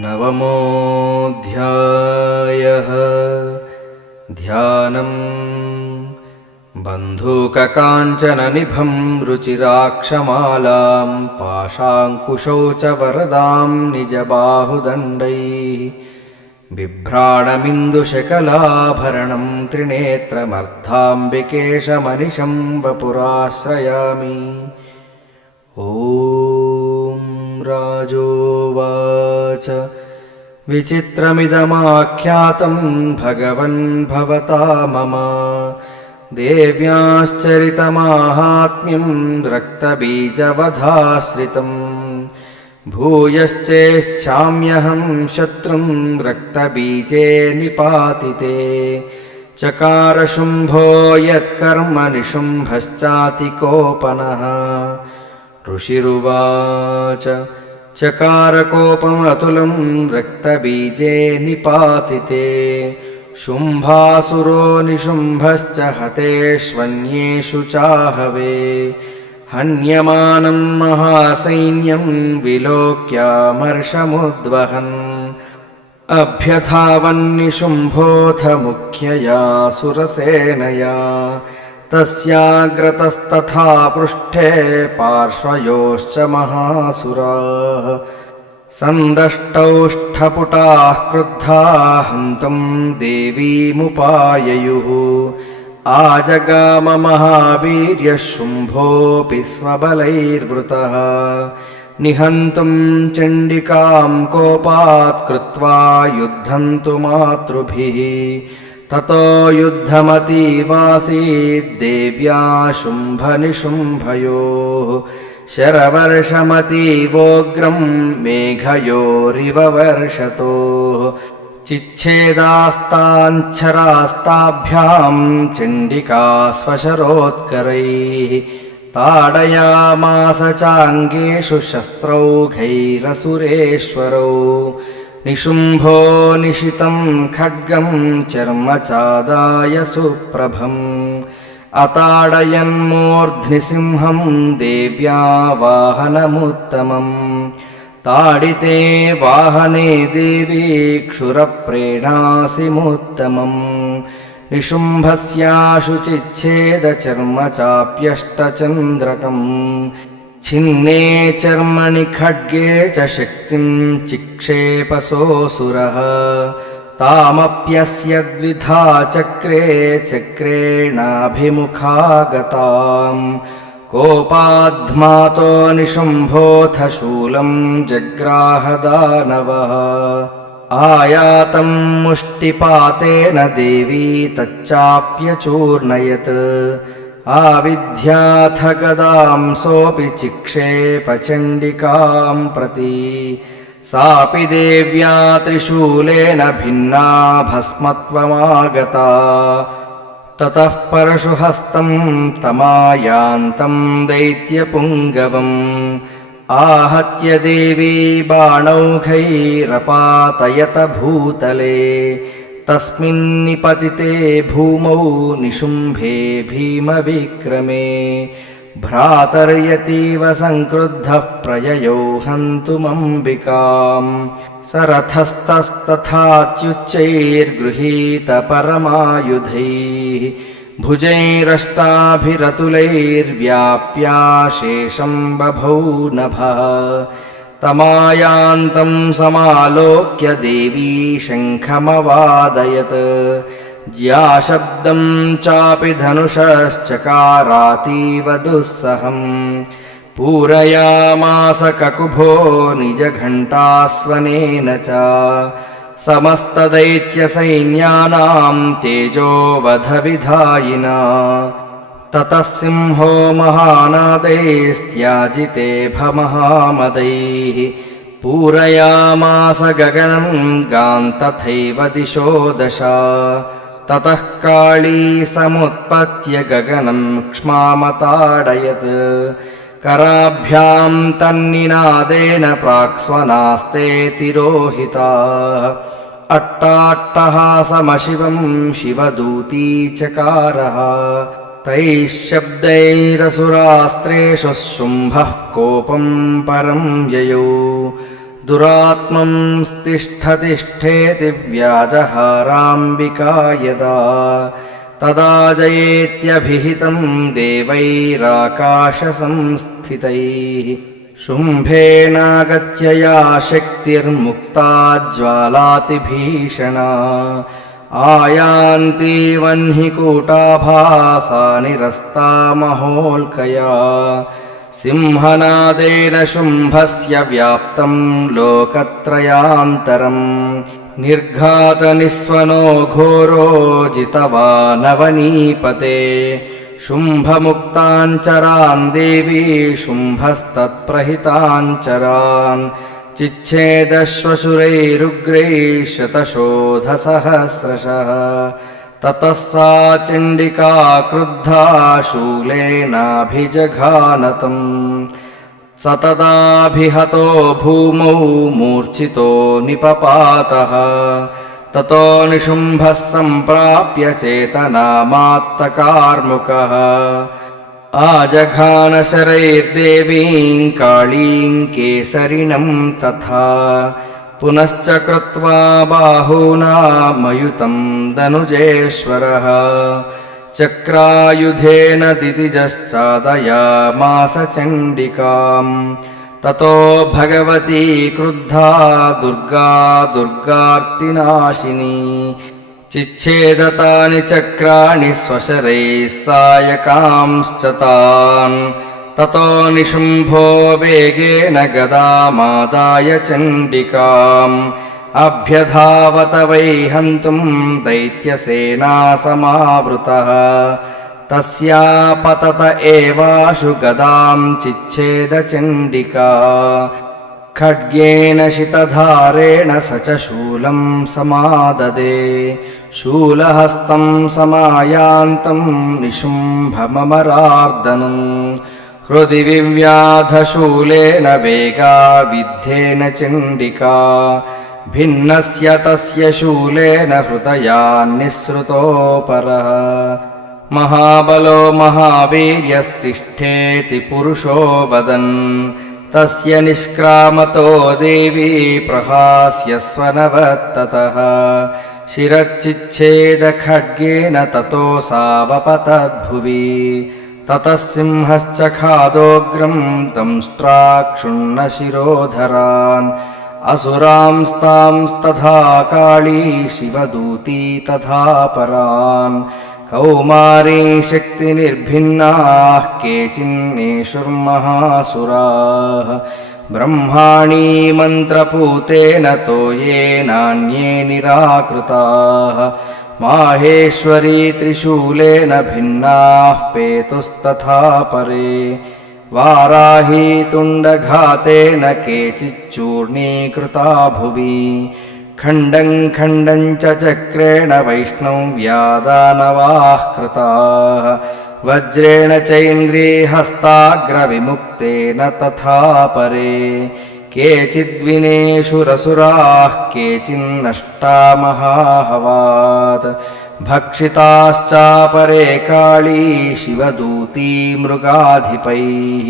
नवमोऽध्यायः। ध्यानम्। बन्धूककाञ्चननिभं रुचिराक्षमालां पाशाङ्कुशौ च वरदां निजबाहुदण्डैः बिभ्राणमिन्दुशकलाभरणं त्रिनेत्रमर्धाम्बिकेशमनिशं वपुराश्रयामि। ॐ राजोवाच विचित्रमिदमाख्यातं भगवन् भवता मम देव्याश्चरितमाहात्म्यं रक्तबीजवधाश्रितं भूयश्चेच्छाम्यहं शत्रुं रक्तबीजे निपातिते चकार शुम्भो यत्कर्म निशुम्भश्चातिकोपनः। ऋषिरुवाच चकारकोपमतुलं रक्तबीजे निपातिते शुम्भासुरो निशुम्भश्च हतेष्वन्येषु चाहवे हन्यमानं महासैन्यं विलोक्यामर्षमुद्वहन् अभ्यधावन्निशुम्भोऽथ मुख्यया सुरसेनया तस्याग्रतस्तथा पृष्ठे पार्श्वयोश्च महासुराः सन्दष्टौष्ठपुटाः क्रुद्धाः हन्तुं देवीमुपाययुः आजगाम महावीर्यः शुम्भोऽपि स्वबलैर्वृतः निहन्तुं चण्डिकां कोपात् कृत्वा युद्धं तु मातृभिः ततो युद्धमतीवासीत् देव्या शुम्भनिशुम्भयोः शरवर्षमतीवोग्रं मेघयोरिव वर्षतोः चिच्छेदास्ताञ्छरास्ताभ्यां चण्डिका स्वशरोत्करैः ताडयामास चाङ्गेषु शस्त्रौघैरसुरेश्वरौ निशुम्भो निशितं खड्गं चर्मचादाय सुप्रभम् अताडयन्मूर्ध्नि सिंहं देव्या वाहनमुत्तमम् ताडिते वाहने देवी क्षुरप्रेणासिमुत्तमम् निशुम्भस्याशुचिच्छेदचर्मचाप्यष्टचन्द्रकम् छिन्ने चर्मणि खड्गे च शक्तिं चिक्षेपसोऽसुरः तामप्यस्यद्विधा चक्रे चक्रेणाभिमुखा गताम् कोपाध्मातो निशुम्भोऽथ शूलं जग्राहदानवः आयातं मुष्टिपातेन देवी तच्चाप्यचूर्णयत् आविद्याथ गदां सोऽपि चिक्षेप चण्डिकां प्रति सापि देव्या त्रिशूलेन भिन्ना भस्मत्वमागता ततः परशुहस्तं तमायान्तं दैत्यपुङ्गवम् आहत्य देवी बाणौघैरपातयत भूतले तस्मिन्निपतिते भूमौ निशुम्भे भीमविक्रमे भ्रातर्यतीव संक्रुद्धः प्रययौ हन्तुमम्बिकाम् सरथस्तस्तथात्युच्चैर्गृहीत परमायुधैः भुजैरष्टाभिरतुलैर्व्याप्याशेषं बभौ नभः तमायान्तं समालोक्य देवी शङ्खमवादयत् ज्याशब्दं चापि धनुषश्चकारातीव दुस्सहम् पूरयामास ककुभो निजघण्टास्वनेन च समस्तदैत्यसैन्यानां तेजोवधविधायिना ततः सिंहो महानादैस्त्याजिते भमहामदैः पूरयामास गगनं गान् तथैव दिशो दश ततः काली समुत्पत्य गगनं क्ष्मामताडयत् कराभ्यां तन्निनादेन प्राक्स्वनास्ते तिरोहिताः अट्टाट्टहासमशिवं शिवदूती चकारः तैः शब्दैरसुरास्त्रेषु शुम्भः कोपं परं ययौ दुरात्मंस्तिष्ठतिष्ठेति व्याजहाराम्बिका यदा तदा जयेत्यभिहितं देवैराकाशसंस्थितैः शुम्भेनागत्य या शक्तिर्मुक्ता ज्वालातिभीषणा आयान्ति वह्निकूटाभासा निरस्ता महोल्कया सिंहनादेन शुम्भस्य व्याप्तं लोकत्रयान्तरम् निर्घातनिस्वनो घोरो जितवानवनीपते शुम्भमुक्ताञ्चरान् देवी शुम्भस्तत्प्रहिताञ्चरान् चिच्छेदश्वशुरैरुग्रैः शतशोधसहस्रशः ततः सा चण्डिका क्रुद्धा शूलेनाभिजघानतम् स तदाभिहतो भूमौ मूर्छितो निपपातः ततो निशुम्भः सम्प्राप्य चेतनामात्तकार्मुकः आजघानशरैर्देवीं काळीं केसरिणं तथा पुनश्च कृत्वा बाहूनामयुतं दनुजेश्वरः चक्रायुधेन दितिजश्चादयामास चण्डिकाम् ततो भगवती क्रुद्धा दुर्गा दुर्गार्तिनाशिनी चिच्छेदतानि चक्राणि स्वशरैः सायकांश्च तान् ततो निशुम्भो वेगेन गदामादाय चण्डिकाम् अभ्यधावत वै हन्तुं दैत्यसेनासमावृतः तस्यापतत एवाशु गदां चिच्छेदचण्डिका खड्गेन शितधारेण स च शूलं समाददे शूलहस्तं समायान्तं निशुम्भममरार्दनम् हृदि विव्याधशूलेन वेगाविद्धेन चण्डिका भिन्नस्य तस्य शूलेन हृदयान्निःसृतोपरः महाबलो महावीर्यस्तिष्ठेति पुरुषो वदन् तस्य निष्क्रामतो देवी प्रहास्य स्वनवत्ततः शिरच्चिच्छेदखड्गेन ततो सावपतद्भुवि ततः सिंहश्च खादोग्रं दंष्ट्राक्षुण्णशिरोधरान् असुरांस्तांस्तथा काली शिवदूती तथा परान् कौमारी शक्तिनिर्भिन्नाः केचिन्नेषुर्महासुराः ब्रह्माणी मन्त्रपूतेन तोये नान्ये निराकृताः माहेश्वरी त्रिशूलेन भिन्नाः पेतुस्तथा परे वाराही तुण्डघातेन केचिच्चूर्णीकृता भुवि खण्डं खण्डं च चक्रेण वैष्णव्यादानवाः कृताः वज्रेण चैन्द्रीहस्ताग्रविमुक्तेन तथा परे केचिद्विनेषुरसुराः केचिन्नष्टा महाहवात् भक्षिताश्चापरे काली शिवदूती मृगाधिपैः।